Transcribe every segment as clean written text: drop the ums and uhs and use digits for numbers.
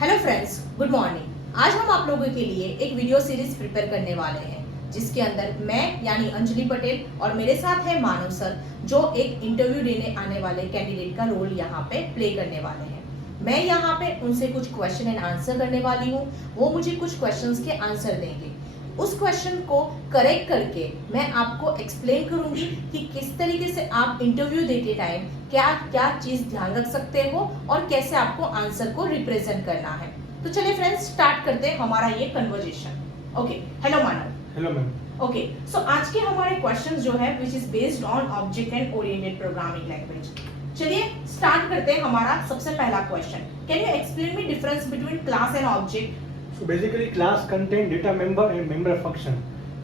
Hello friends, good morning. आज हम आप लोगों के लिए एक वीडियो सीरीज प्रिपेयर करने वाले हैं जिसके अंदर मैं यानी अंजलि पटेल और मेरे साथ है मानव सर, जो एक इंटरव्यू देने आने वाले कैंडिडेट का रोल यहाँ पे प्ले करने वाले हैं। मैं यहाँ पे उनसे कुछ क्वेश्चन एंड आंसर करने वाली हूँ, वो मुझे कुछ क्वेश्चंस के आंसर देंगे। उस क्वेश्चन को करेक्ट करके मैं आपको एक्सप्लेन करूंगी कि किस तरीके से आप इंटरव्यू देते टाइम क्या क्या चीज ध्यान रख सकते हो और कैसे आपको आंसर को रिप्रेजेंट करना है। तो चलिए फ्रेंड्स, स्टार्ट करते हैं हमारा ये conversation. Okay, hello Manav. Hello ma'am. Okay, so आज के हमारे क्वेश्चंस जो है which is based on object and oriented programming language. चलिए स्टार्ट करते हैं हमारा सबसे पहला question. Can you explain me difference between class and object? So basically class contain data member and member function,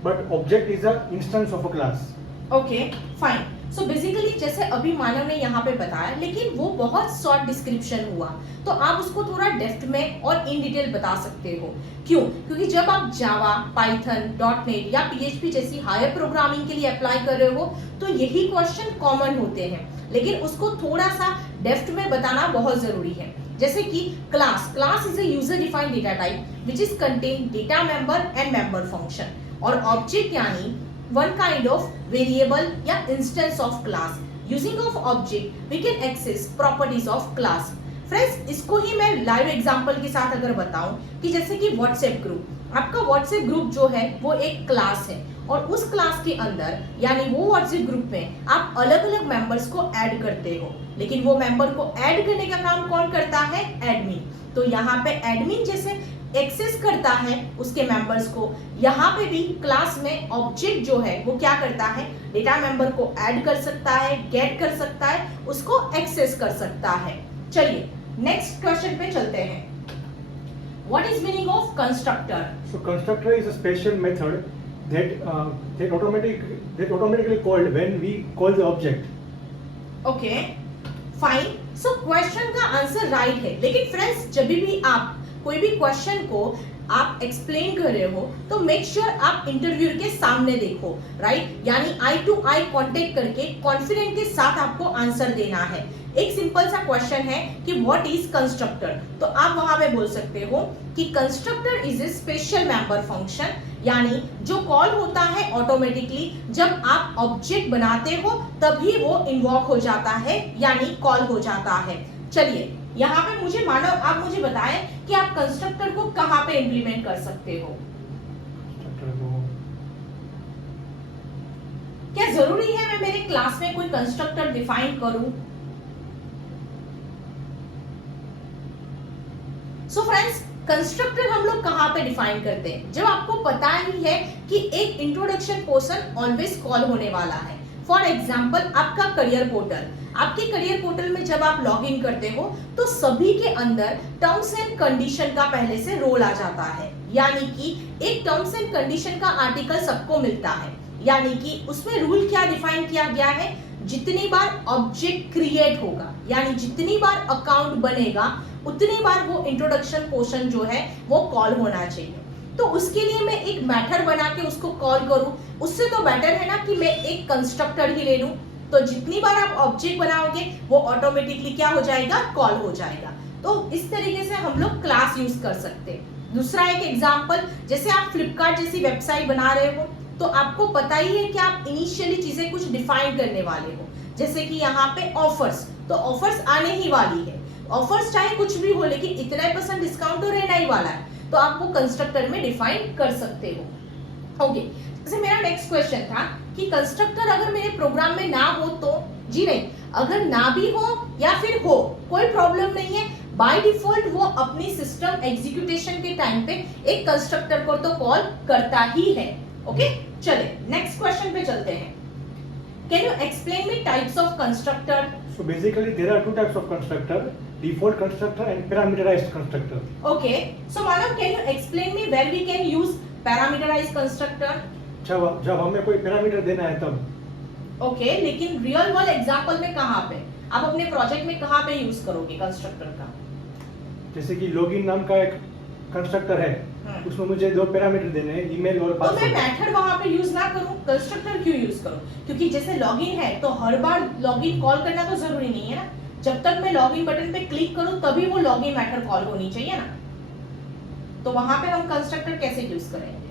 but object is a instance of a class. Okay fine. So basically जैसे अभी मानव ने यहाँ पे बताया, लेकिन वो बहुत short description हुआ, तो आप उसको थोड़ा डेप्थ में और इन डिटेल बता सकते हो। क्यों? क्योंकि जब आप जावा, पाइथन, डॉटनेट या पीएचपी जैसी हायर प्रोग्रामिंग के लिए अप्लाई कर रहे हो तो यही क्वेश्चन कॉमन होते हैं, लेकिन उसको थोड़ा सा डेप्थ में बताना बहुत जरूरी है। जैसे कि class is a user defined data type which is contain data member and member function, और ऑब्जेक्ट यानी one kind of variable या instance of class. Using of object we can access properties of class. Friends, इसको ही मैं live example के साथ अगर बताऊं कि जैसे कि व्हाट्सएप ग्रुप, आपका व्हाट्सएप ग्रुप जो है वो एक क्लास है, और उस क्लास के अंदर यानी वो व्हाट्सएप ग्रुप में आप अलग अलग मेंबर्स को ऐड करते हो, लेकिन वो मेंबर को ऐड करने का काम कौन करता है? एडमिन। तो यहाँ पे एडमिन जैसे एक्सेस करता है उसके मेंबर्स को, यहाँ पे भी क्लास में ऑब्जेक्ट जो है वो क्या करता है? डेटा मेंबर को ऐड कर सकता है, गेट कर सकता है, उसको एक्सेस कर सकता है। चलिए नेक्स्ट क्वेश्चन पे चलते हैं। What is meaning of constructor? So constructor is a special method that automatically called when we call the object. Okay fine. So question का आंसर राइट है, लेकिन फ्रेंड्स जब भी आप कोई भी क्वेश्चन को आप एक्सप्लेन कर रहे हो तो मेक श्योर आप इंटरव्यूअर के सामने देखो, राइट? यानी आई टू आई कांटेक्ट करके कॉन्फिडेंट के साथ आपको आंसर देना है। एक सिंपल सा क्वेश्चन है कि व्हाट इज कंस्ट्रक्टर, तो आप वहां पे बोल सकते हो कि constructor is a special member function, यानी जो कॉल होता है ऑटोमेटिकली जब आप ऑब्जेक्ट बनाते हो तभी वो इन्वॉक हो जाता है, यानी कॉल हो जाता है। चलिए यहाँ पे मुझे मानव, आप मुझे बताएं कि आप कंस्ट्रक्टर को कहाँ पे इंप्लीमेंट कर सकते हो? क्या जरूरी है मैं मेरे क्लास में कोई कंस्ट्रक्टर डिफाइन करूं? सो फ्रेंड्स, कंस्ट्रक्टर हम लोग कहाँ पे डिफाइन करते हैं? जब आपको पता ही है कि एक इंट्रोडक्शन पोर्शन ऑलवेज कॉल होने वाला है। फॉर एग्जाम्पल आपका करियर पोर्टल, आपके करियर पोर्टल में जब आप लॉग इन करते हो तो सभी के अंदर टर्म्स एंड कंडीशन का पहले से रोल आ जाता है, यानी कि एक टर्म्स एंड कंडीशन का आर्टिकल सबको मिलता है, यानी कि उसमें रूल क्या डिफाइन किया गया है? जितनी बार ऑब्जेक्ट क्रिएट होगा यानी जितनी बार अकाउंट बनेगा उतनी बार वो इंट्रोडक्शन पोर्शन जो है वो कॉल होना चाहिए। तो उसके लिए मैं एक मेथड बना के उसको कॉल करूं, उससे तो बेटर है ना कि मैं एक कंस्ट्रक्टर ही ले लूं। तो जितनी बार आप ऑब्जेक्ट बनाओगे वो ऑटोमेटिकली क्या हो जाएगा? कॉल हो जाएगा। तो इस तरीके से हम लोग क्लास यूज कर सकते हैं। दूसरा एक एग्जांपल, जैसे आप फ्लिपकार्ट जैसी वेबसाइट बना रहे हो तो आपको पता ही है कि आप इनिशियली चीजें कुछ डिफाइन करने वाले हो, जैसे कि यहाँ पे ऑफर्स, तो ऑफर्स आने ही वाली है। ऑफर्स चाहे कुछ भी हो लेकिन इतना % डिस्काउंट तो रहना ही वाला है, तो आप वो कंस्ट्रक्टर में डिफाइन कर सकते हो। ओके, जैसे मेरा नेक्स्ट क्वेश्चन था कि कंस्ट्रक्टर अगर मेरे प्रोग्राम में ना हो तो? जी नहीं, अगर ना भी हो या फिर हो कोई प्रॉब्लम नहीं है, बाय डिफॉल्ट वो अपनी सिस्टम एग्जीक्यूटेशन के टाइम पे एक कंस्ट्रक्टर को तो कॉल करता ही है। ओके, चले नेक्स्ट क्वेश्चन पे चलते हैं। Can you explain me types of constructor? So basically there are two types of constructor, default constructor and parameterized constructor. Okay, so Manav, can you explain me where we can use parameterized constructor? जब हमें कोई parameter देना है तब। Okay, लेकिन real world example में कहाँ पे आप अपने प्रोजेक्ट में कहाँ पे यूज करोगे कंस्ट्रक्टर का? जैसे कि लॉगिन नाम का एक कंस्ट्रक्टर है, उसमें मुझे 2 पैरामीटर देने हैं, ईमेल और पासवर्ड। तो मैं पासवर्ड। मेथड वहां पे यूज ना करूं, कंस्ट्रक्टर क्यों यूज करूं? क्योंकि जैसे लॉगिन है तो हर बार लॉगिन कॉल करना तो जरूरी नहीं है ना। जब तक मैं लॉगिन बटन पे क्लिक करूं तभी वो लॉगिन मेथड कॉल होनी चाहिए ना। तो वहां पे हम कंस्ट्रक्टर कैसे यूज करेंगे?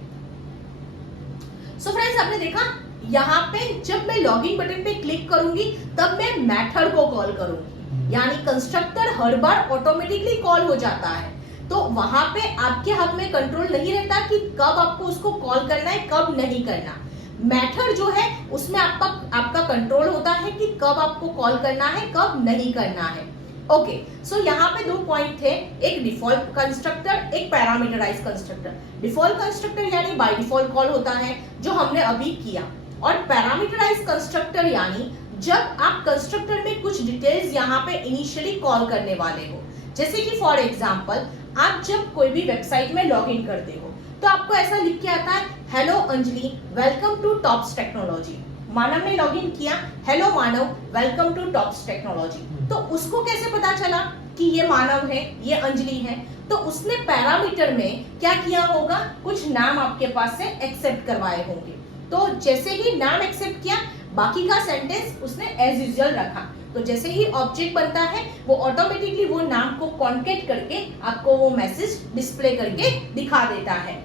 सो फ्रेंड्स, आपने देखा यहाँ पे जब मैं लॉगिन बटन पे क्लिक करूंगी तब मैं मेथड को कॉल करूंगी, यानी कंस्ट्रक्टर हर बार ऑटोमेटिकली कॉल हो जाता है। तो वहां पे आपके हाथ में कंट्रोल नहीं रहता कि कब आपको उसको कॉल करना है, कब नहीं करना। मेथड जो है उसमें आपका कंट्रोल होता है कि कब आपको कॉल करना है, कब नहीं करना है। ओके, सो यहाँ पे 2 पॉइंट थे, एक डिफॉल्ट कंस्ट्रक्टर, एक पैरामीटराइज कंस्ट्रक्टर। डिफॉल्ट कंस्ट्रक्टर यानी बाय डिफॉल्ट कॉल होता है जो हमने अभी किया, और पैरामीटराइज कंस्ट्रक्टर यानी जब आप कंस्ट्रक्टर में कुछ डिटेल्स यहाँ पे इनिशियली कॉल करने वाले हो। जैसे कि फॉर एग्जांपल, आप जब कोई भी वेबसाइट में लॉग इन करते हो तो आपको ऐसा लिख के आता है, hello Anjali, welcome to Tops technology. Manav ने लॉगिन किया, hello Manav, welcome to Tops technology. तो उसको कैसे पता चला कि ये मानव है, ये अंजलि है? तो उसने पैरामीटर में क्या किया होगा, कुछ नाम आपके पास से एक्सेप्ट करवाए होंगे। तो जैसे ही नाम एक्सेप्ट किया, बाकी का सेंटेंस उसने एज यूजुअल रखा। तो जैसे ही ऑब्जेक्ट बनता है वो ऑटोमेटिकली वो नाम को कॉन्केट करके आपको वो मैसेज डिस्प्ले करके दिखा देता है।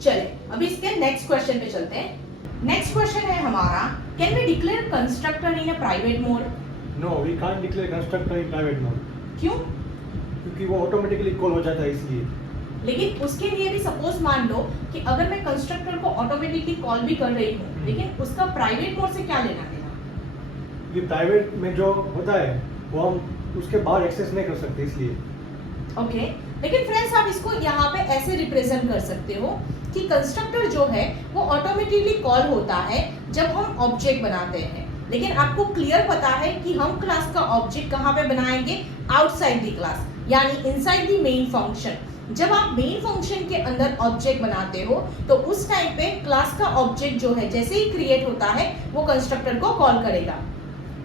चले अभी इसके नेक्स्ट क्वेश्चन पे चलते हैं। नेक्स्ट क्वेश्चन है हमारा, can we declare constructor in a private mode? No, we can't declare constructor in private mode. क्यों? क्योंकि वो ऑटोमेटिकली कॉल हो जाता है इसलिए। लेकिन उसके लिए भी सपोज मान लो कि अगर मैं कंस्ट्रक्टर को ऑटोमेटिकली कॉल भी कर रही हूँ, लेकिन उसका प्राइवेट मोड से क्या लेना देना? ये प्राइवेट में जो होता है वो हम उसके बाहर एक्सेस नहीं कर सकते इसलिए। ओके, लेकिन फ्रेंड्स आप इसको यहाँ पे ऐसे रिप्रेजेंट कर सकते हो कि कंस्ट्रक्टर जो है वो ऑटोमेटिकली कॉल होता है जब हम ऑब्जेक्ट बनाते हैं, लेकिन आपको क्लियर पता है कि हम क्लास का ऑब्जेक्ट कहाँ पे बनाएंगे, आउटसाइड द क्लास, यानी इनसाइड द मेन फंक्शन। जब आप मेन फंक्शन के अंदर ऑब्जेक्ट बनाते हो तो उस टाइम पे क्लास का ऑब्जेक्ट जो है जैसे ही क्रिएट होता है वो कंस्ट्रक्टर को कॉल करेगा।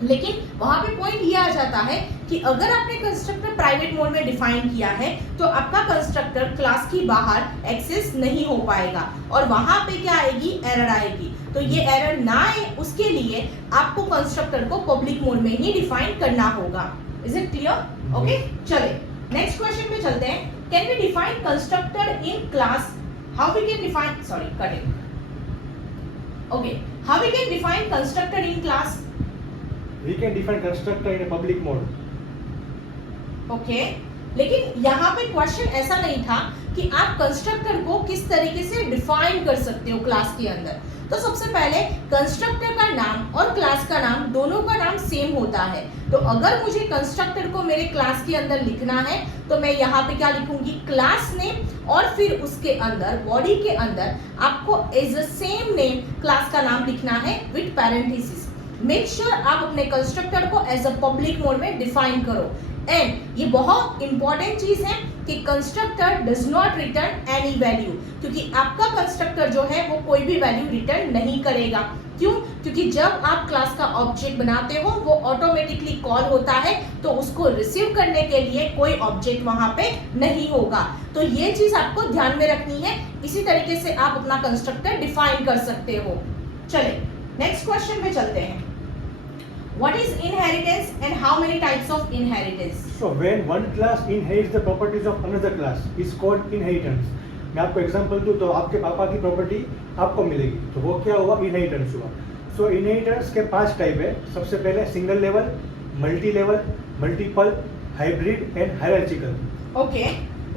लेकिन वहां पे पॉइंट ये आ जाता है कि अगर आपने कंस्ट्रक्टर प्राइवेट मोड में डिफाइन किया है तो आपका कंस्ट्रक्टर क्लास की बाहर एक्सेस नहीं हो पाएगा और वहां पे क्या आएगी, एरर आएगी। तो ये एरर ना आए उसके लिए आपको कंस्ट्रक्टर को पब्लिक मोड में ही डिफाइन करना होगा। Is it clear? ओके, चले नेक्स्ट क्वेश्चन पे चलते हैं। Can we define constructor in class? How we can define, sorry cut it. Okay, how we can define constructor in class? We can define constructor in a public mode. Okay, लेकिन यहाँ पे question ऐसा नहीं था कि आप constructor को किस तरीके से डिफाइन कर सकते हो क्लास के अंदर। तो सबसे पहले कंस्ट्रक्टर का नाम और क्लास का नाम दोनों का नाम सेम होता है। तो अगर मुझे कंस्ट्रक्टर को मेरे क्लास के अंदर लिखना है तो मैं यहाँ पे क्या लिखूंगी, क्लास नेम, और फिर उसके अंदर बॉडी के अंदर आपको as a same name class का नाम लिखना है विद पैरेंथेसिस। मेक श्योर आप अपने कंस्ट्रक्टर को एज अ पब्लिक मोड में डिफाइन करो। एंड ये बहुत इंपॉर्टेंट चीज है कि constructor does not return any value, क्योंकि आपका कंस्ट्रक्टर जो है वो कोई भी वैल्यू रिटर्न नहीं करेगा। क्यों? क्योंकि जब आप क्लास का ऑब्जेक्ट बनाते हो वो ऑटोमेटिकली कॉल होता है, तो उसको रिसीव करने के लिए कोई ऑब्जेक्ट वहां पे नहीं होगा। तो ये चीज आपको ध्यान में रखनी है। इसी तरीके से आप अपना कंस्ट्रक्टर डिफाइन कर सकते हो। चले नेक्स्ट क्वेश्चन पे चलते हैं। What is inheritance and how many types of inheritance? So when one class inherits the properties of another class is called inheritance. मैं आपको एग्जांपल दूं तो आपके पापा की प्रॉपर्टी आपको मिलेगी, तो वो क्या हुआ, इनहेरिटेंस हुआ। सो इनहेरिटेंस के 5 टाइप है। सबसे पहले single level, multi level, multiple, hybrid and hierarchical. Okay,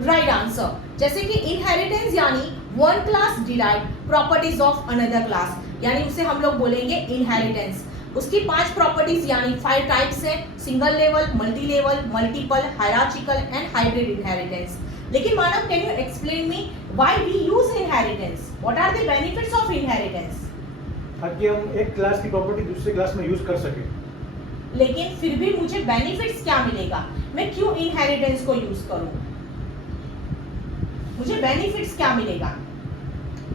right answer. जैसे कि इनहेरिटेंस यानी one class derive properties of another class, यानी उसे हम लोग बोलेंगे इनहेरिटेंस। उसकी 5 प्रॉपर्टीज यानी 5 टाइप्स है, single level, multi level, multiple, hierarchical and hybrid inheritance. लेकिन Manav, can you explain me why we use inheritance? What are the benefits of inheritance? ताकि हम एक क्लास की प्रॉपर्टी दूसरी क्लास में यूज कर सके। लेकिन फिर भी मुझे बेनिफिट्स क्या मिलेगा? मैं क्यों इनहेरिटेंस को यूज करूं? मुझे बेनिफिट्स क्या मिलेगा?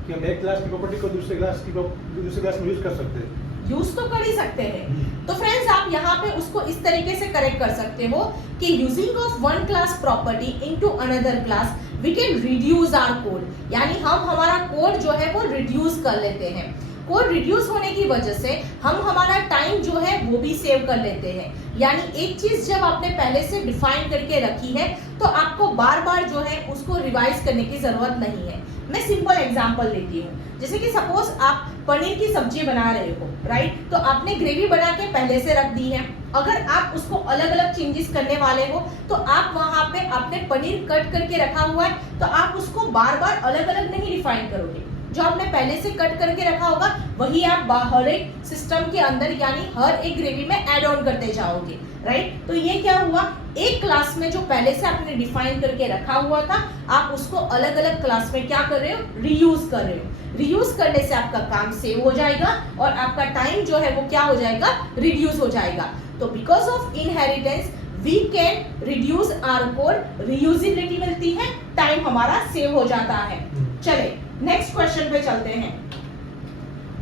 कि हम एक क्लास की प्रॉपर्टी को दूसरी क्लास में यूज कर सकते हैं। यूज तो कर ही सकते हैं। तो फ्रेंड्स आप यहाँ पे उसको इस तरीके से करेक्ट कर सकते हो कि using of one class property into another class we can reduce our code, यानी हम हमारा कोड जो है वो रिड्यूस कर लेते हैं। कोड रिड्यूस होने की वजह से हम हमारा टाइम जो है वो भी सेव कर लेते हैं। यानी एक चीज जब आपने पहले से डिफाइन करके रखी है तो आपको बार बार जो है उसको रिवाइज करने की जरूरत नहीं है। मैं सिंपल एग्जांपल लेती हूँ, जैसे कि सपोज आप पनीर की सब्जी बना रहे हो, राइट? तो आपने ग्रेवी बना के पहले से रख दी है। अगर आप उसको अलग अलग चेंजेस करने वाले हो तो आप वहां पे आपने पनीर कट करके रखा हुआ है, तो आप उसको बार बार अलग अलग नहीं डिफाइन करोगे। जो आपने पहले से कट करके रखा होगा वही आप हर एक सिस्टम के अंदर यानी हर एक ग्रेवी में ऐड ऑन करते जाओगे, राइट? तो ये क्या हुआ, एक क्लास में जो पहले से आपने डिफाइन करके रखा हुआ था आप उसको अलग अलग क्लास में क्या कर रहे हो, रीयूज कर रहे हो। रीयूज करने से आपका काम सेव हो जाएगा और आपका टाइम जो है वो क्या हो जाएगा, रिड्यूस हो जाएगा। तो because of inheritance we can reduce our code, reusability मिलती है, टाइम हमारा सेव हो जाता है। चले नेक्स्ट क्वेश्चन पे चलते हैं।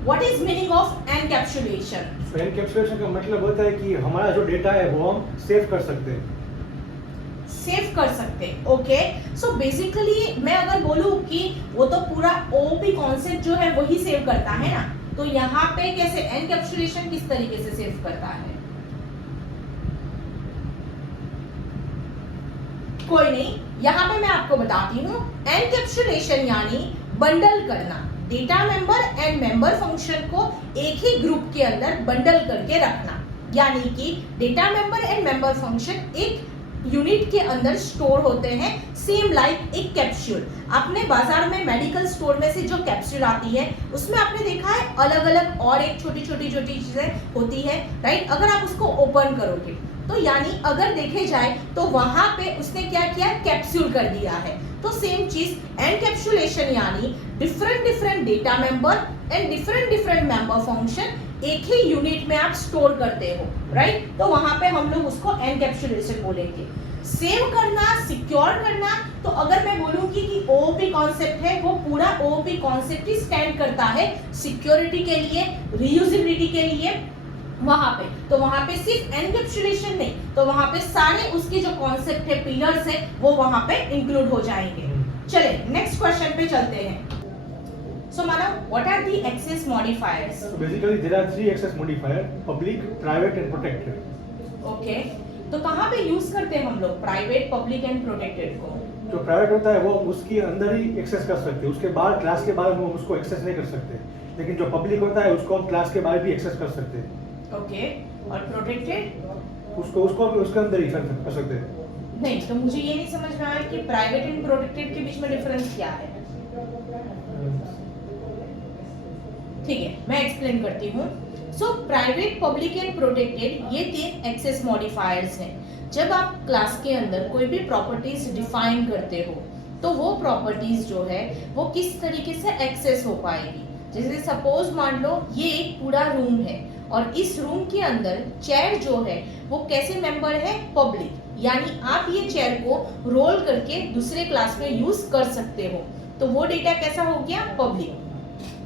What is meaning of encapsulation? Encapsulation का मतलब होता है कि हमारा जो डेटा है वो हम सेव कर सकते हैं। सेव कर सकते हैं, ओके। सो बेसिकली मैं अगर बोलूं कि वो तो पूरा ओओपी कॉन्सेप्ट जो है वही सेव करता है ना, तो यहाँ पे कैसे एनकैप्सुलेशन किस तरीके से सेव करता है? कोई नहीं, यहाँ पे मैं आपको बताती हूँ। एनकैप्सुलेशन यानी बंडल करना, data member and member function को एक ही ग्रुप के अंदर बंडल करके रखना। यानी कि data member and member function एक यूनिट के अंदर स्टोर होते हैं, सेम लाइक एक कैप्सूल। आपने बाजार में मेडिकल स्टोर में से जो कैप्सूल आती है उसमें आपने देखा है अलग अलग और एक छोटी छोटी चीजें होती है, राइट? अगर आप उसको ओपन करोगे तो यानी अगर देखे जाए तो वहां पे उसने क्या किया, कैप्सूल कर दिया है। तो सेम चीज एनकैप्सुलेशन यानी different data member and different member function एक ही यूनिट में आप स्टोर करते हो, राइट? तो वहां पे हम लोग उसको एनकैप्सुलेशन बोलेंगे। सेव करना, सिक्योर करना, तो अगर मैं बोलूंगी कि ओओपी कॉन्सेप्ट है वो पूरा ओओपी कॉन्सेप्ट ही स्टैंड करता है सिक्योरिटी के लिए, रीयूजेबिलिटी के लिए। वहां पे तो वहां पे सिर्फ एनकैप्सुलेशन नहीं, तो वहां पे सारे उसके जो कॉन्सेप्ट है, पिलर्स है, वो वहां पे इंक्लूड हो जाएंगे। चले नेक्स्ट क्वेश्चन पे चलते हैं। So Manav, what are the access modifiers? So basically there are three access modifier: public, private and protected. Okay, तो कहाँ पे यूज करते हैं हम लोग प्राइवेट, पब्लिक एंड प्रोटेक्टेड को? जो प्राइवेट होता है वो उसके अंदर ही एक्सेस कर सकते हैं, उसके बाहर क्लास के बाहर हम उसको एक्सेस नहीं कर सकते। लेकिन जो पब्लिक होता है उसको हम क्लास के बाहर भी एक्सेस कर सकते हैं। ओके, और प्रोटेक्टेड उसको भी उसके अंदर ही कर सकते हैं। नहीं, तो मुझे ये नहीं समझ में आया कि प्राइवेट एंड प्रोटेक्टेड के बीच में डिफरेंस क्या है। ठीक है, मैं एक्सप्लेन करती हूँ। So private, public and protected ये तीन एक्सेस मॉडिफायर्स हैं। जब आप क्लास के अंदर कोई भी प्रॉपर्टीज डिफाइन करते हो तो वो प्रॉपर्टीज जो है वो किस तरीके से एक्सेस हो पाएगी। जैसे सपोज मान लो ये एक पूरा रूम है और इस रूम के अंदर चेयर जो है वो कैसे मेंबर है, पब्लिक, यानी आप ये चेयर को रोल करके दूसरे क्लास में यूज कर सकते हो, तो वो डेटा कैसा हो गया, पब्लिक।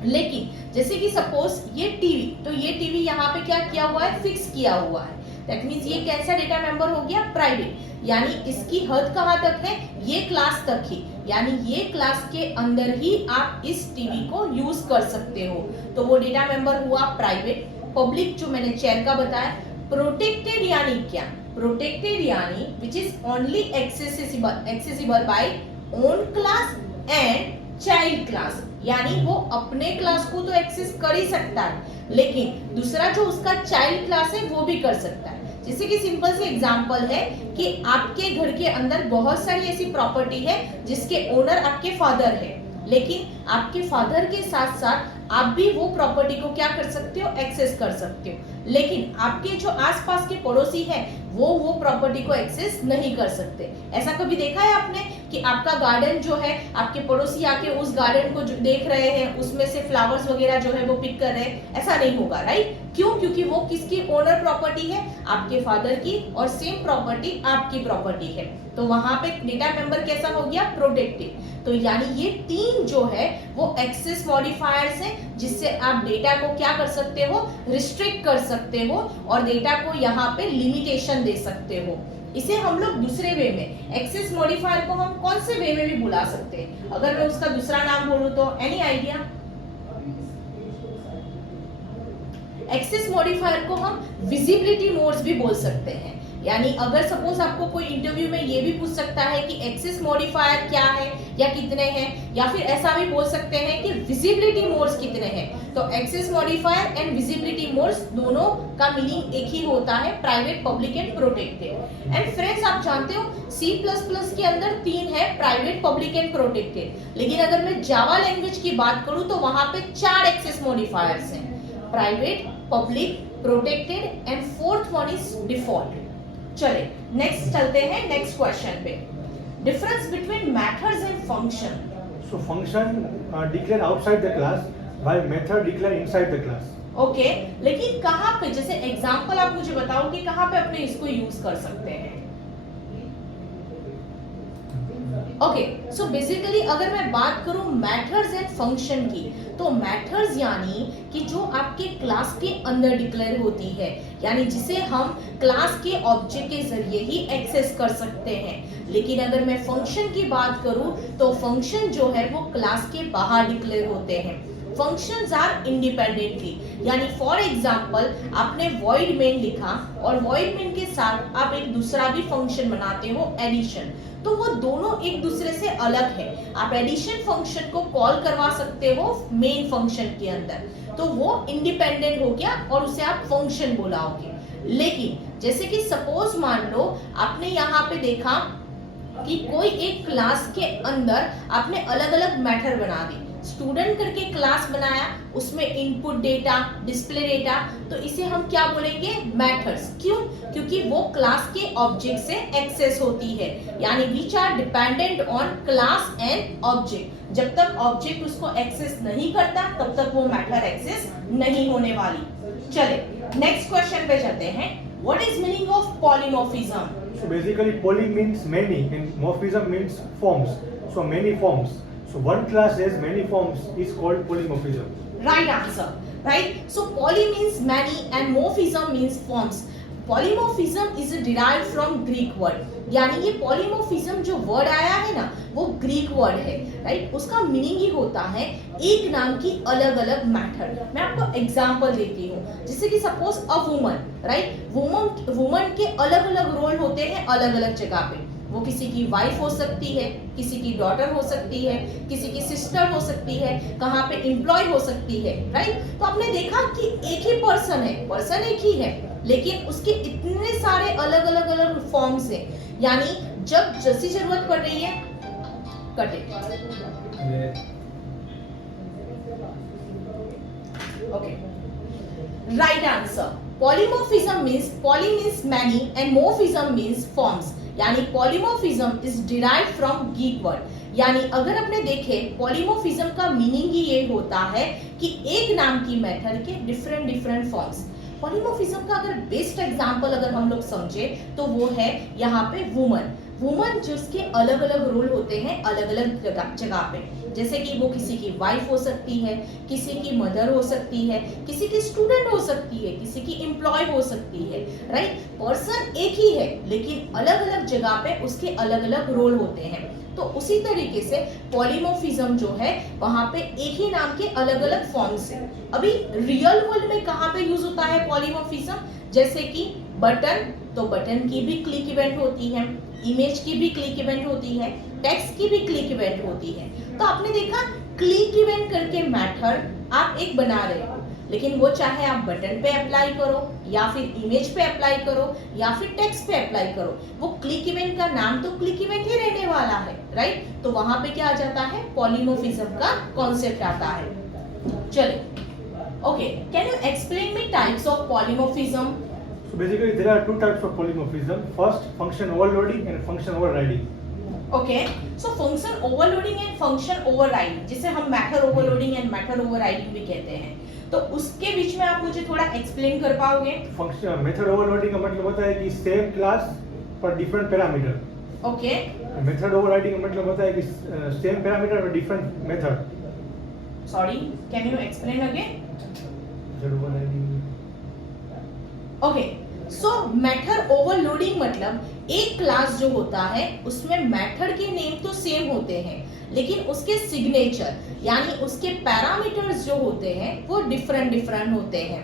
लेकिन जैसे कि सपोज ये टीवी, तो ये टीवी यहाँ पे क्या किया हुआ है, फिक्स किया हुआ है, दैट मींस ये कैसा डेटा मेंबर हो गया, प्राइवेट, यानी इसकी हद कहाँ तक है, ये क्लास तक ही, यानी ये क्लास के अंदर ही आप इस टीवी को यूज कर सकते हो, तो वो डेटा मेंबर हुआ प्राइवेट। पब्लिक जो मैंने चेयर का बताया। प्रोटेक्टेड यानी क्या, प्रोटेक्टेड यानी which is only accessible by own class and child class, यानी वो अपने क्लास को तो एक्सेस कर ही सकता है लेकिन दूसरा जो उसका चाइल्ड क्लास है वो भी कर सकता है। जैसे कि सिंपल सी एग्जांपल है कि आपके घर के अंदर बहुत सारी ऐसी प्रॉपर्टी है जिसके ओनर आपके फादर है, लेकिन आपके फादर के साथ साथ आप भी वो प्रॉपर्टी को क्या कर सकते हो, एक्सेस कर सकते हो, लेकिन आपके जो आसपास के पड़ोसी हैं वो प्रॉपर्टी को एक्सेस नहीं कर सकते। ऐसा कभी देखा है आपने कि आपका गार्डन जो है, आपके पड़ोसी आके उस गार्डन को जो देख रहे हैं उसमें से फ्लावर्स वगैरह जो है वो पिक कर रहे हैं, ऐसा नहीं होगा, राइट? क्यों? क्योंकि वो किसकी ओनर प्रॉपर्टी है, आपके फादर की, और सेम प्रॉपर्टी आपकी प्रॉपर्टी है, तो वहां पे डेटा मेंबर कैसा हो गया, प्रोटेक्टेड। तो यानी ये तीन जो है वो एक्सेस मॉडिफायर्स हैं जिससे आप डेटा को क्या कर सकते हो, रिस्ट्रिक्ट कर सकते हो और डेटा को यहाँ पे लिमिटेशन दे सकते हो। इसे हम लोग दूसरे वे में, एक्सेस मॉडिफायर को हम कौन से वे में भी बुला सकते हैं, अगर मैं उसका दूसरा नाम बोलूं तो, एनी आइडिया? एक्सेस मॉडिफायर को हम विजिबिलिटी मोड्स भी बोल सकते हैं। यानी अगर सपोज आपको कोई इंटरव्यू में ये भी पूछ सकता है कि एक्सेस मॉडिफायर क्या है या कितने हैं, या फिर ऐसा भी बोल सकते हैं कि विजिबिलिटी मोड्स कितने हैं, तो access modifier and visibility modes दोनों का मीनिंग एक ही होता है, private, public and protected. And friends, आप जानते हो C++ के अंदर 3 है, प्राइवेट, पब्लिक एंड प्रोटेक्टेड। लेकिन अगर मैं जावा लैंग्वेज की बात करूं तो वहां पे 4 एक्सेस मॉडिफायर्स हैं, private, public, protected and fourth one is default. चले नेक्स्ट चलते हैं नेक्स्ट क्वेश्चन पे। Difference between methods and function. So function declare outside the class while method declare inside the class. Okay, लेकिन कहाँ पे, जैसे example आप मुझे बताओ कि कहाँ पे अपने इसको यूज कर सकते हैं। ओके, सो बेसिकली अगर मैं बात करूं मेथड्स एंड फंक्शन की, तो मेथड्स यानी कि जो आपके क्लास के अंदर डिक्लेयर होती है, यानी जिसे हम क्लास के ऑब्जेक्ट के जरिए ही एक्सेस कर सकते हैं। लेकिन अगर मैं फंक्शन की बात करूं तो फंक्शन जो है वो क्लास के बाहर डिक्लेयर होते हैं। फंक्शंस आर इंडिपेंडेंटली, यानी फॉर एग्जांपल आपने वॉइड मेन लिखा और वॉइड मेन के साथ आप एक दूसरा भी फंक्शन बनाते हो एडिशन, तो वो दोनों एक दूसरे से अलग है। आप एडिशन फंक्शन को कॉल करवा सकते हो मेन फंक्शन के अंदर, तो वो इंडिपेंडेंट हो गया और उसे आप फंक्शन बुलाओगे। लेकिन जैसे कि सपोज मान लो आपने यहाँ पे देखा कि कोई एक क्लास के अंदर आपने अलग अलग मेथड बना दी, स्टूडेंट करके क्लास बनाया, उसमें इनपुट डेटा, डिस्प्ले डेटा, तो इसे हम क्या बोलेंगे, मेथड्स। क्यों? क्योंकि वो क्लास के ऑब्जेक्ट से एक्सेस होती है, यानी which are dependent on class and object. जब तक ऑब्जेक्ट उसको एक्सेस नहीं करता तब तक वो मेथड एक्सेस नहीं होने वाली। चले नेक्स्ट क्वेश्चन पे चलते हैं। What is meaning of polymorphism? So basically poly means many and morphism means forms. So many forms. So one class has many forms is called polymorphism. Right answer. Right? So poly means many and morphism means forms. Polymorphism is derived from Greek word. यानी ये polymorphism जो word आया है ना, वो Greek word है, right? उसका meaning ही होता है एक नाम की अलग अलग मेथड। मैं आपको एग्जांपल देती हूँ, जैसे कि suppose a woman, right? Woman के अलग अलग रोल होते हैं अलग अलग जगह पे। वो किसी की वाइफ हो सकती है, किसी की डॉटर हो सकती है, किसी की सिस्टर हो सकती है, कहाँ पे एम्प्लॉय हो सकती है, राइट? तो आपने देखा कि एक ही पर्सन है, पर्सन एक ही है, लेकिन उसके इतने सारे अलग अलग अलग फॉर्म्स हैं। यानी जब जैसी जरूरत पड़ रही है, कटे, okay, right answer. Polymorphism means, poly means many and morphism means forms. यानी polymorphism is derived from Greek word. यानी अगर अपने देखे पॉलीमॉर्फिज्म का मीनिंग ही ये होता है कि एक नाम की मेथड के डिफरेंट डिफरेंट फॉर्म्स। पॉलीमॉर्फिज्म का अगर बेस्ट एग्जांपल अगर हम लोग समझे तो वो है यहाँ पे वुमन। वुमन जिसके अलग अलग रोल होते हैं अलग अलग जगह पे, जैसे कि वो किसी की वाइफ हो सकती है, किसी की मदर हो सकती है, किसी की स्टूडेंट हो सकती है, किसी की एम्प्लॉय हो सकती है, राइट? पर्सन एक ही है लेकिन अलग अलग जगह पे उसके अलग अलग रोल होते हैं। तो उसी तरीके से पॉलीमॉर्फिज्म जो है वहां पे एक ही नाम के अलग अलग फॉर्म्स है। अभी रियल वर्ल्ड में कहाँ पे यूज होता है पॉलीमॉर्फिज्म? जैसे कि बटन, तो बटन की भी क्लिक इवेंट होती है, इमेज की भी क्लिक इवेंट होती है, टेक्स्ट की भी क्लिक इवेंट होती है। तो आपने देखा क्लिक इवेंट करके मेथड आप एक बना रहे हो, लेकिन वो चाहे आप बटन पे अप्लाई करो या फिर इमेज पे अप्लाई करो या फिर टेक्स्ट पे अप्लाई करो, वो क्लिक इवेंट का नाम तो क्लिक इवेंट ही रहने वाला है, राइट? तो वहां पे क्या आ जाता है, पॉलीमॉर्फिज्म का कॉन्सेप्ट आता है। चलिए, okay, can you explain me types of polymorphism? So basically there are two types of polymorphism. First, function overloading and function overriding. Okay, so function overloading and function overriding, जिसे हम method overloading and method overriding भी कहते हैं, तो उसके बीच में आप मुझे थोड़ा एक्सप्लेन कर पाओगे? फंक्शन मेथड ओवरलोडिंग का मतलब होता है कि सेम क्लास पर different parameter. Okay, method overriding का मतलब होता है कि सेम पैरामीटर पर different method. Sorry, can you explain again? Method overriding, okay, so method overloading मतलब एक क्लास जो होता है उसमें मेथड के नेम तो सेम होते हैं लेकिन उसके सिग्नेचर यानी उसके पैरामीटर्स जो होते हैं वो डिफरेंट डिफरेंट होते हैं।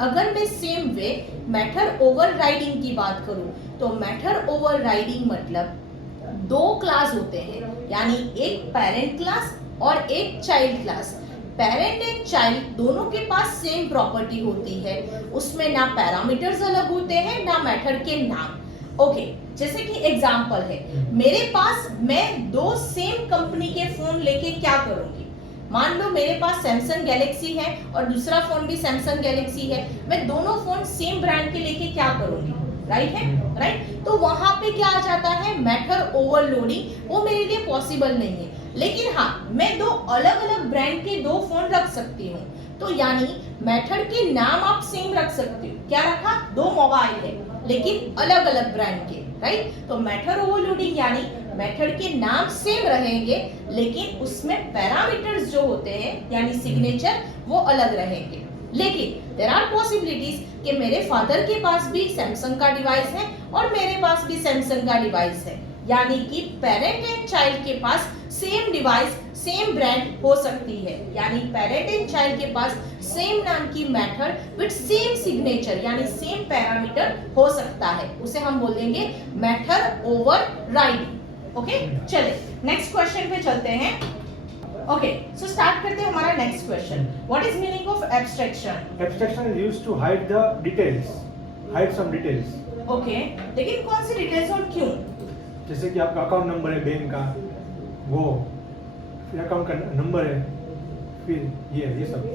अगर मैं सेम वे मेथड ओवरराइडिंग की बात करूं तो मेथड ओवरराइडिंग मतलब दो क्लास होते हैं यानी एक पेरेंट क्लास और एक child class. Parent and child दोनों के पास सेम प्रॉपर्टी होती है, उसमें ना पैरामीटर्स अलग होते हैं ना मेथड के नाम। ओके जैसे कि एग्जांपल है, मेरे पास मैं दो सेम कंपनी के फोन लेके क्या करूंगी। मान लो मेरे पास सैमसंग गैलेक्सी है और दूसरा फोन भी सैमसंग गैलेक्सी है, मैं दोनों फोन सेम ब्रांड के लेके क्या करूंगी, राइट है राइट। तो वहां पे क्या आ जाता है मेथड ओवरलोडिंग, वो मेरे लिए पॉसिबल नहीं है। लेकिन हाँ मैं दो अलग अलग ब्रांड के दो फोन रख सकती हूँ, तो यानी मेथड के नाम आप सेम रख सकते हो। क्या रखा, दो मोबाइल है लेकिन अलग अलग ब्रांड के, राइट। तो मेथड ओवरलोडिंग यानी मेथड के नाम सेम रहेंगे लेकिन उसमें पैरामीटर्स जो होते हैं यानी सिग्नेचर वो अलग रहेंगे। लेकिन देयर आर पॉसिबिलिटीज कि मेरे फादर के पास भी सैमसंग का डिवाइस है और मेरे पास भी सैमसंग का डिवाइस है, यानी कि पेरेंट एंड चाइल्ड के पास सेम डिवाइस सेम ब्रांड हो सकती है, यानी पेरेंट एंड चाइल्ड के पास सेम नाम की मेथड विद सेम सिग्नेचर यानी सेम पैरामीटर हो सकता है, उसे हम बोलेंगे मेथड ओवरराइडिंग। ओके चले नेक्स्ट क्वेश्चन पे चलते हैं। ओके सो स्टार्ट करते हैं हमारा next question. What is meaning of abstraction? Abstraction is used to hide the details, hide some details. Okay लेकिन कौन सी डिटेल्स और क्यों? जैसे कि आपका अकाउंट नंबर है बैंक का, वो फिर अकाउंट का नंबर है, फिर ये सब।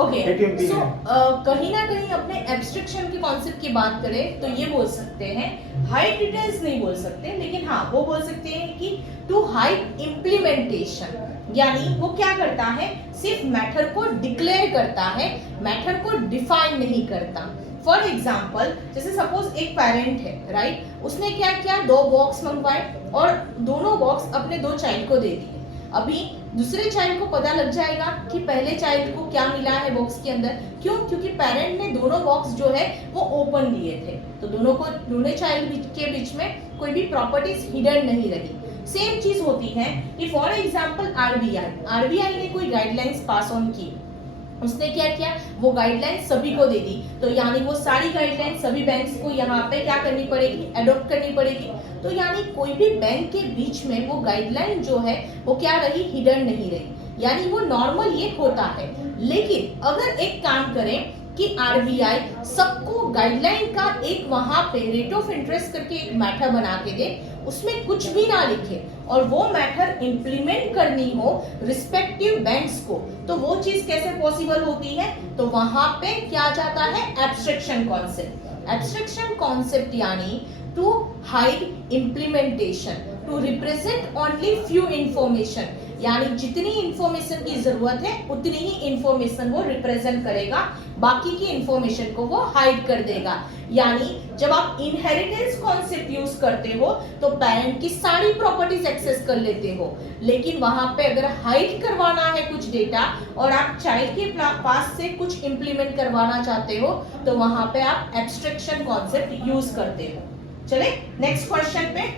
ओके ATM पिन सो है। कहीं ना कहीं अपने एब्स्ट्रैक्शन के कॉन्सेप्ट की बात करें तो ये बोल सकते हैं, हाइड डिटेल्स नहीं बोल सकते लेकिन हाँ वो बोल सकते हैं कि टू हाइड इम्प्लीमेंटेशन, यानी वो क्या करता है सिर्फ मेथड को डिक्लेयर करता है, मेथड को डिफाइन नहीं करता। फॉर एग्जाम्पल जैसे सपोज एक पेरेंट है राइट, उसने क्या किया, दो बॉक्स मंगवाए और दोनों बॉक्स अपने दो चाइल्ड को दे दिए। अभी दूसरे चाइल्ड को पता लग जाएगा कि पहले चाइल्ड को क्या मिला है बॉक्स के अंदर, क्यों, क्योंकि पेरेंट ने दोनों बॉक्स जो है वो ओपन दिए थे, तो दोनों चाइल्ड के बीच में कोई भी प्रॉपर्टीज हिडन नहीं रही। सेम चीज होती है कि फॉर एग्जांपल आरबीआई ने कोई गाइडलाइंस पास ऑन की, उसने क्या किया, वो गाइडलाइंस सभी को दे दी, तो यानी वो सारी गाइडलाइंस सभी बैंक्स को यहाँ पे क्या करनी पड़ेगी, अडॉप्ट करनी पड़ेगी। तो यानी कोई भी बैंक के बीच में वो गाइडलाइन जो है वो क्या रही, हिडन नहीं रही, यानी वो नॉर्मल ये होता है। लेकिन अगर एक काम करें कि आरबीआई सबको गाइडलाइन का एक वहां पे रेट ऑफ इंटरेस्ट करके एक मैटर बना के दे, उसमें कुछ भी ना लिखे और वो मैटर इंप्लीमेंट करनी हो रिस्पेक्टिव बैंक्स को, तो वो चीज कैसे पॉसिबल होती है, तो वहां पे क्या जाता है एब्स्ट्रैक्शन कॉन्सेप्ट। एब्स्ट्रैक्शन कॉन्सेप्ट यानी to hide implementation, to represent only few information, यानी जितनी इंफॉर्मेशन की जरूरत है उतनी ही इंफॉर्मेशन वो रिप्रेजेंट करेगा, बाकी की इंफॉर्मेशन को वो हाइड कर देगा। यानी जब आप इनहेरिटेंस कॉन्सेप्ट यूज करते हो तो पेरेंट की सारी प्रॉपर्टीज एक्सेस कर लेते हो, लेकिन वहां पे अगर हाइड करवाना है कुछ डेटा और आप चाइल्ड के पास से कुछ इंप्लीमेंट करवाना चाहते हो तो वहां पे आप एब्स्ट्रैक्शन कॉन्सेप्ट यूज करते हो। चले नेक्स्ट क्वेश्चन पे।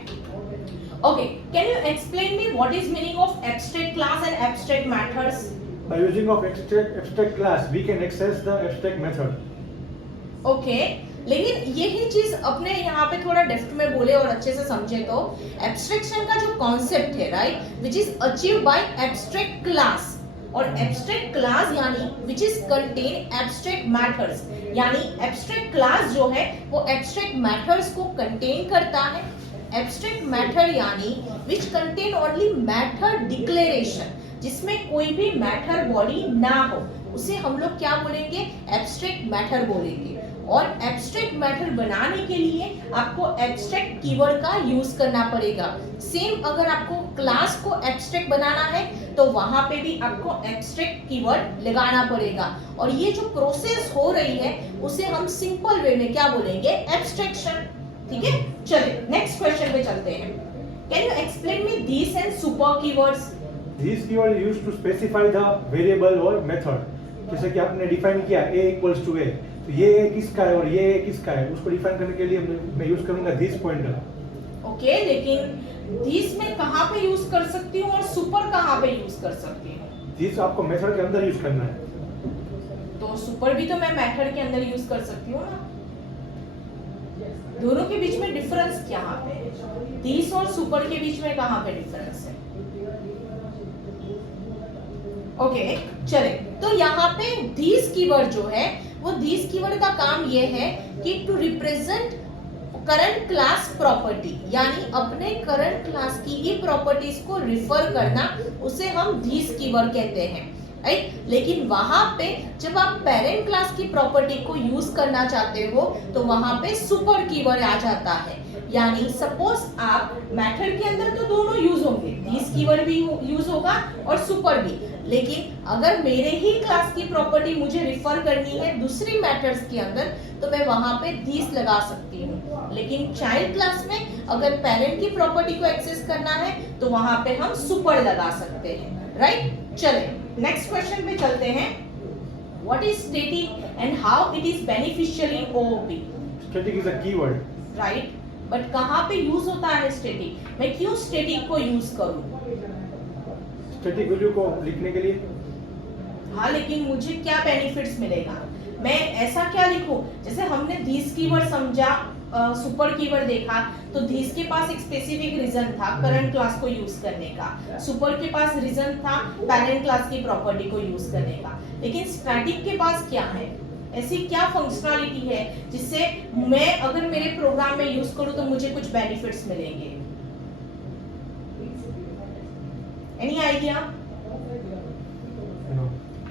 Okay, can you explain me what is meaning of abstract class and abstract methods? By using of abstract class, we can access the abstract method. Okay, लेकिन यही चीज अपने यहाँ पे थोड़ा डेप्थ में बोले और अच्छे से समझे तो एब्स्ट्रैक्शन का जो कॉन्सेप्ट है right, which is achieve by abstract class, और एब्स्ट्रैक्ट क्लास यानी which is contain abstract methods, यानी एब्स्ट्रैक्ट क्लास जो है वो एब्स्ट्रैक्ट मैथड्स को कंटेन करता है। एब्स्ट्रैक्ट मैथड यानी which contain only method declaration, जिसमें कोई भी मैथड बॉडी ना हो, उसे हम लोग क्या बोलेंगे, एब्स्ट्रैक्ट मैथड बोलेंगे। और एब्स्ट्रैक्ट मैथड बनाने के लिए आपको एब्स्ट्रैक्ट कीवर्ड का यूज करना पड़ेगा। सेम अगर आपको क्लास को एब्स्ट्रैक्ट बनाना है तो वहां पे भी आपको एब्स्ट्रैक्ट कीवर्ड लगाना पड़ेगा, और ये जो प्रोसेस हो रही है उसे हम सिंपल वे में क्या बोलेंगे, एब्स्ट्रैक्शन। ठीक है, चलिए नेक्स्ट क्वेश्चन पे चलते हैं। Can you explain me this and super keywords? These keywords used to specify the variable or method. जैसे कि आपने डिफाइन किया a equals to a, तो ये ए किसका है और ये ए किसका है, उसको डिफाइन करने के लिए मैं यूज करूंगा दिस पॉइंटर। ओके, लेकिन दिस में कहाँ पे यूज कर सकती हूँ और सुपर कहाँ पे यूज कर सकती हूँ? दिस आपको मेथड के अंदर यूज करना है। तो सुपर भी तो मैं मेथड के अंदर यूज कर सकती हूँ ना। दोनों के बीच में डिफरेंस क्या है? दिस और सुपर के बीच में कहाँ पे डिफरेंस है? ओके, चले तो यहाँ पे दिस कीवर्ड जो है वो दिस कीवर्ड का काम ये है कि to represent current class property, यानी अपने करंट क्लास की ही प्रॉपर्टीज को रिफर करना, उसे हम दिस कीवर्ड कहते हैं, राइट। लेकिन वहां पे जब आप पेरेंट क्लास की प्रॉपर्टी को यूज करना चाहते हो तो वहां पे सुपर कीवर्ड आ जाता है। यानी सपोज आप मेथड के अंदर तो दोनों यूज होंगे, दिस कीवर्ड भी यूज होगा और सुपर भी, लेकिन अगर मेरे ही क्लास की प्रॉपर्टी मुझे रिफर करनी है दूसरी मेथड्स के अंदर तो मैं वहां पे दिस लगा सकती हूँ। लेकिन चाइल्ड क्लास में अगर पेरेंट की प्रॉपर्टी को एक्सेस करना है तो वहां पे हम सुपर लगा सकते हैं, राइट। चले नेक्स्ट क्वेश्चन पे चलते हैं। What is static and how it is beneficial in OOP? Static is a keyword, right, but कहाँ पे यूज होता है स्टैटिक? मैं क्यों स्टैटिक को यूज करूं? स्टैटिक वैल्यू को लिखने के लिए। हाँ, लेकिन मुझे क्या बेनिफिट्स मिलेगा? मैं ऐसा क्या लिखूं? जैसे हमने दिस कीवर्ड समझा, सुपर कीवर्ड देखा, तो दिस के पास एक स्पेसिफिक रीजन था करंट क्लास को यूज करने का, सुपर के पास रीजन था पेरेंट क्लास की प्रॉपर्टी को यूज करने का, लेकिन स्टैटिक के पास क्या है? ऐसी क्या फंक्शनलिटी है जिससे मैं अगर मेरे प्रोग्राम में यूज करूं तो मुझे कुछ बेनिफिट्स मिलेंगे? Any idea?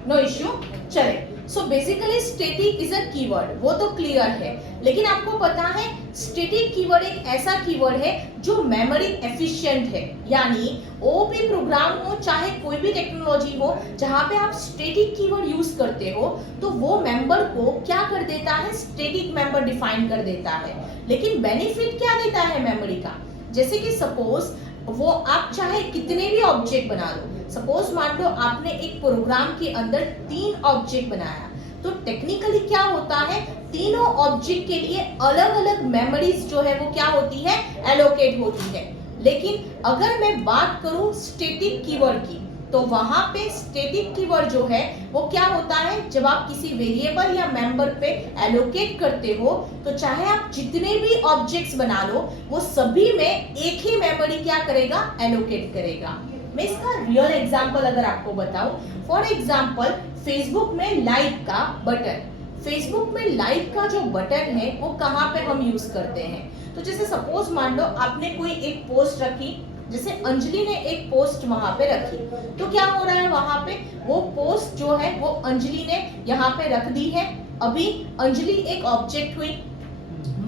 No issue. चले, so basically static is a keyword, वो तो क्लियर है, लेकिन आपको पता है स्टैटिक कीवर्ड एक ऐसा कीवर्ड है जो मेमोरी एफिशिएंट है। यानी ओओपी प्रोग्राम हो चाहे कोई भी टेक्नोलॉजी हो, जहां पे आप स्टैटिक कीवर्ड यूज करते हो तो वो मेंबर को क्या कर देता है? स्टैटिक मेंबर डिफाइन कर देता है। लेकिन बेनिफिट क्या देता है मेमोरी का? जैसे कि सपोज वो आप चाहे कितने भी ऑब्जेक्ट बना लो, सपोज मान लो आपने एक प्रोग्राम के अंदर 3 ऑब्जेक्ट बनाया, तो टेक्निकली क्या होता है, तीनों ऑब्जेक्ट के लिए अलग अलग मेमोरीज जो है वो क्या होती है? एलोकेट होती है। लेकिन अगर मैं बात करूं स्टैटिक कीवर्ड की, तो वहां पे स्टैटिक कीवर्ड जो है वो क्या होता है? जब आप किसी वेरिएबल या मेंबर पे एलोकेट करते हो तो चाहे आप जितने भी ऑब्जेक्ट्स बना लो वो सभी में एक ही मेमोरी क्या करेगा? एलोकेट करेगा। मैं इसका रियल एग्जांपल अगर आपको बताऊं, फॉर एग्जांपल फेसबुक में लाइक का बटन, फेसबुक में लाइक का जो बटन है वो कहाँ पे हम यूज करते हैं? तो जैसे सपोज मान लो आपने कोई एक पोस्ट रखी, जैसे अंजलि ने एक पोस्ट वहां पे रखी, तो क्या हो रहा है वहां पे? वो पोस्ट जो है वो अंजलि ने यहाँ पे रख दी है। अभी अंजलि एक ऑब्जेक्ट हुई,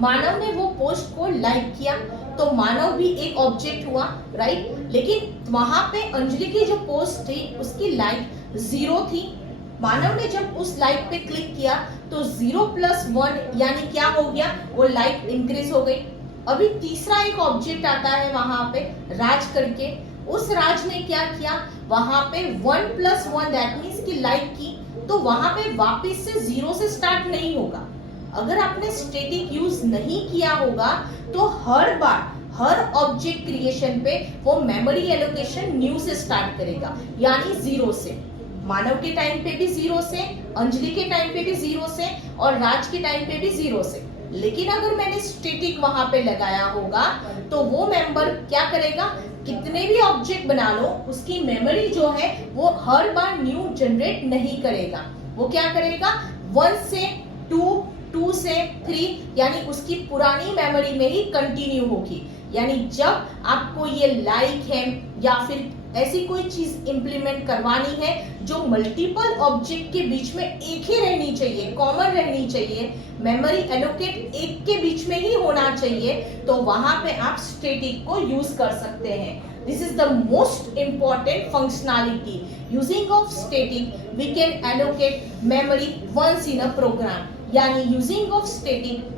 मानव ने वो पोस्ट को लाइक किया तो मानव भी एक ऑब्जेक्ट हुआ, राइट। लेकिन वहां पे अंजलि की जो पोस्ट थी उसकी लाइक 0 थी, मानव ने जब उस लाइक पे क्लिक किया तो 0 + 1 यानी क्या हो गया? वो लाइक इंक्रीज हो गई। अभी तीसरा एक ऑब्जेक्ट आता है वहां पे राज करके, उस राज ने क्या किया? वहां पे 1 + 1 दैट मींस की लाइक की, तो वहां पे वापस से 0 से स्टार्ट नहीं होगा। अगर आपने स्टैटिक यूज नहीं किया होगा तो हर बार हर ऑब्जेक्ट क्रिएशन पे वो मेमोरी एलोकेशन न्यू से स्टार्ट करेगा, यानी 0 से। मानव के टाइम पे भी 0 से, अंजलि के टाइम पे भी 0 से और राज के टाइम पे भी 0 से। लेकिन अगर मैंने स्टैटिक वहां पे लगाया होगा तो वो मेंबर क्या करेगा? कितने भी ऑब्जेक्ट बना लो उसकी मेमोरी जो है वो हर बार न्यू जनरेट नहीं करेगा, वो क्या करेगा? 1 से 2, 2 से 3 यानी उसकी पुरानी मेमोरी में ही कंटिन्यू होगी। यानी जब आपको ये लाइक है या फिर ऐसी कोई चीज इंप्लीमेंट करवानी है जो मल्टीपल ऑब्जेक्ट के बीच में एक ही रहनी चाहिए, कॉमन रहनी चाहिए, मेमोरी एलोकेट एक के बीच में ही होना चाहिए, तो वहां पे आप स्टैटिक को यूज कर सकते हैं। This is the most important functionality. Using of static we can allocate memory once in a program, यानी यूजिंग ऑफ स्टैटिक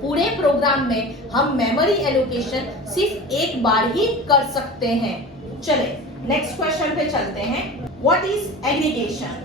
पूरे प्रोग्राम में हम मेमोरी एलोकेशन सिर्फ एक बार ही कर सकते हैं। चले नेक्स्ट क्वेश्चन पे चलते हैं। What is aggregation?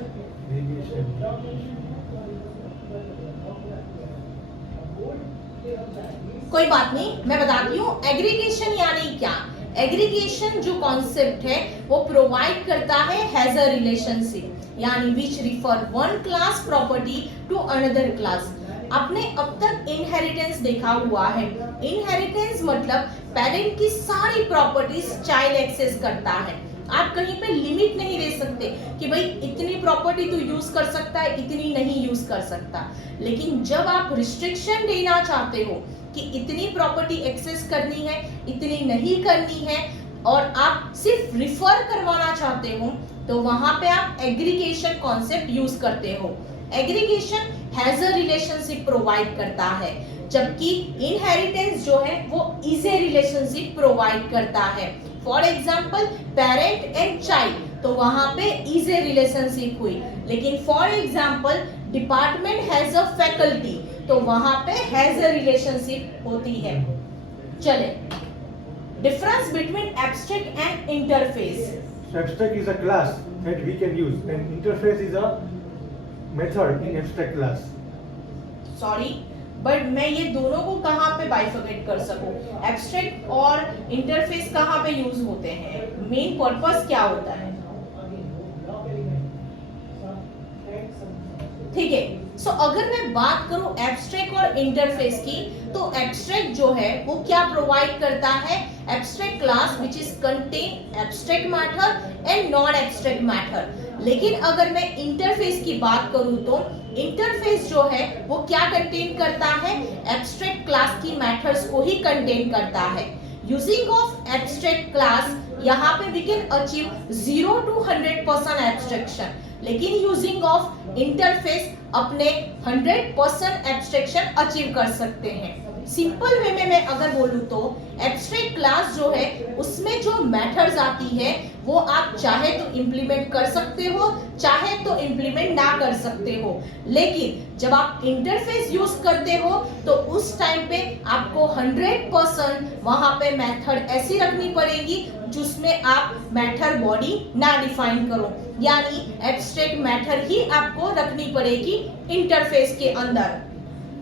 कोई बात नहीं, मैं बताती हूँ एग्रीगेशन यानी क्या। एग्रीगेशन जो कॉन्सेप्ट है वो प्रोवाइड करता है हैज अ रिलेशनशिप, यानी which refer one class property to another class. आपने अब तक इनहेरिटेंस देखा हुआ है। इनहेरिटेंस मतलब पेरेंट की सारी प्रॉपर्टीज चाइल्ड एक्सेस करता है। आप कहीं पे लिमिट नहीं दे सकते कि भाई इतनी प्रॉपर्टी तो यूज कर सकता है, इतनी नहीं यूज कर सकता। लेकिन जब आप रिस्ट्रिक्शन देना चाहते हो कि इतनी प्रॉपर्टी एक्सेस करनी है, इतनी नहीं करनी है, और आप सिर्फ रिफर करवाना चाहते हो, तो वहां पे आप एग्रीगेशन कॉन्सेप्ट यूज करते हो। Aggregation has a relationship provide करता है, जबकि इनहेरिटेंस जो है वो इजी रिलेशनशिप प्रोवाइड करता है। For example parent and child, तो वहां पे इजी रिलेशनशिप हुई। लेकिन for example department has a faculty, तो वहां पे हैज अ रिलेशनशिप होती है। चले, difference between abstract and interface. Abstract is a class that we can use, and interface is a method in abstract class. Sorry, but मैं ये दोनों को कहाँ पे बाइफर्केट कर सकूं? एब्स्ट्रैक्ट और इंटरफेस कहाँ पे यूज होते हैं? मेन पर्पस क्या होता है? ठीक है, सो अगर मैं बात करूं एब्स्ट्रैक्ट और इंटरफेस की, तो एब्स्ट्रैक्ट जो है वो क्या प्रोवाइड करता है? Abstract class which is contain abstract matter and non abstract matter. लेकिन अगर मैं इंटरफेस की बात करूं तो इंटरफेस जो है वो क्या कंटेन करता है? एब्स्ट्रैक्ट क्लास की मैथड्स को ही कंटेन करता है। यूजिंग ऑफ एब्स्ट्रैक्ट क्लास, यहाँ पे we can achieve 0 to 100% abstraction, लेकिन यूजिंग ऑफ इंटरफेस अपने 100% एब्स्ट्रैक्शन अचीव कर सकते हैं। सिंपल वे में मैं अगर बोलूं तो एब्स्ट्रैक्ट क्लास जो है उसमें जो मेथड्स आती है वो आप चाहे तो इम्प्लीमेंट कर सकते हो, चाहे तो इम्प्लीमेंट ना कर सकते हो। लेकिन जब आप इंटरफेस यूज करते हो तो उस टाइम पे आपको 100% वहां पे मेथड ऐसी रखनी पड़ेगी जिसमें आप मेथड बॉडी ना डिफाइन करो, यानी एब्स्ट्रैक्ट मेथड ही आपको रखनी पड़ेगी इंटरफेस के अंदर।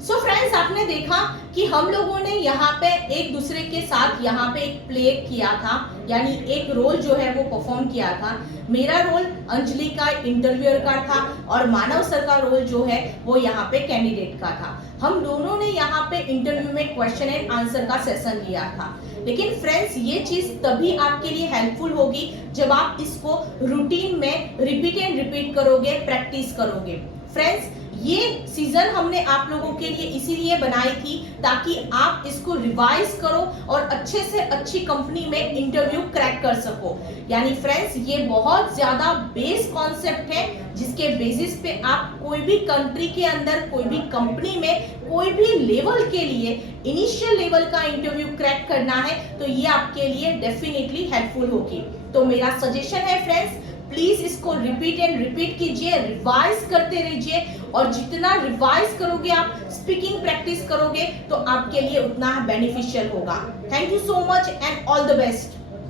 सो फ्रेंड्स, आपने देखा कि हम लोगों ने यहाँ पे एक दूसरे के साथ यहाँ पे एक प्ले किया था, यानी एक रोल जो है वो परफॉर्म किया था। मेरा रोल अंजलि का इंटरव्यूअर का था और मानव सर का रोल जो है वो यहाँ पे कैंडिडेट का था। हम दोनों ने यहाँ पे इंटरव्यू में क्वेश्चन एंड आंसर का सेशन लिया था। लेकिन फ्रेंड्स, ये चीज तभी आपके लिए हेल्पफुल होगी जब आप इसको रूटीन में रिपीट एंड रिपीट करोगे, प्रैक्टिस करोगे। फ्रेंड्स, ये सीजन हमने आप लोगों के लिए इसीलिए बनाई थी ताकि आप इसको रिवाइज करो और अच्छे से अच्छी कंपनी में इंटरव्यू क्रैक कर सको। यानी फ्रेंड्स, ये बहुत ज्यादा बेस कॉन्सेप्ट है जिसके बेसिस पे आप कोई भी कंट्री के अंदर, कोई भी कंपनी में, कोई भी लेवल के लिए इनिशियल लेवल का इंटरव्यू क्रैक करना है तो ये आपके लिए डेफिनेटली हेल्पफुल होगी। तो मेरा सजेशन है फ्रेंड्स, प्लीज इसको रिपीट एंड रिपीट कीजिए, रिवाइज करते रहिए, और जितना रिवाइज करोगे आप, स्पीकिंग प्रैक्टिस करोगे तो आपके लिए उतना बेनिफिशियल होगा। Thank you so much and all the best.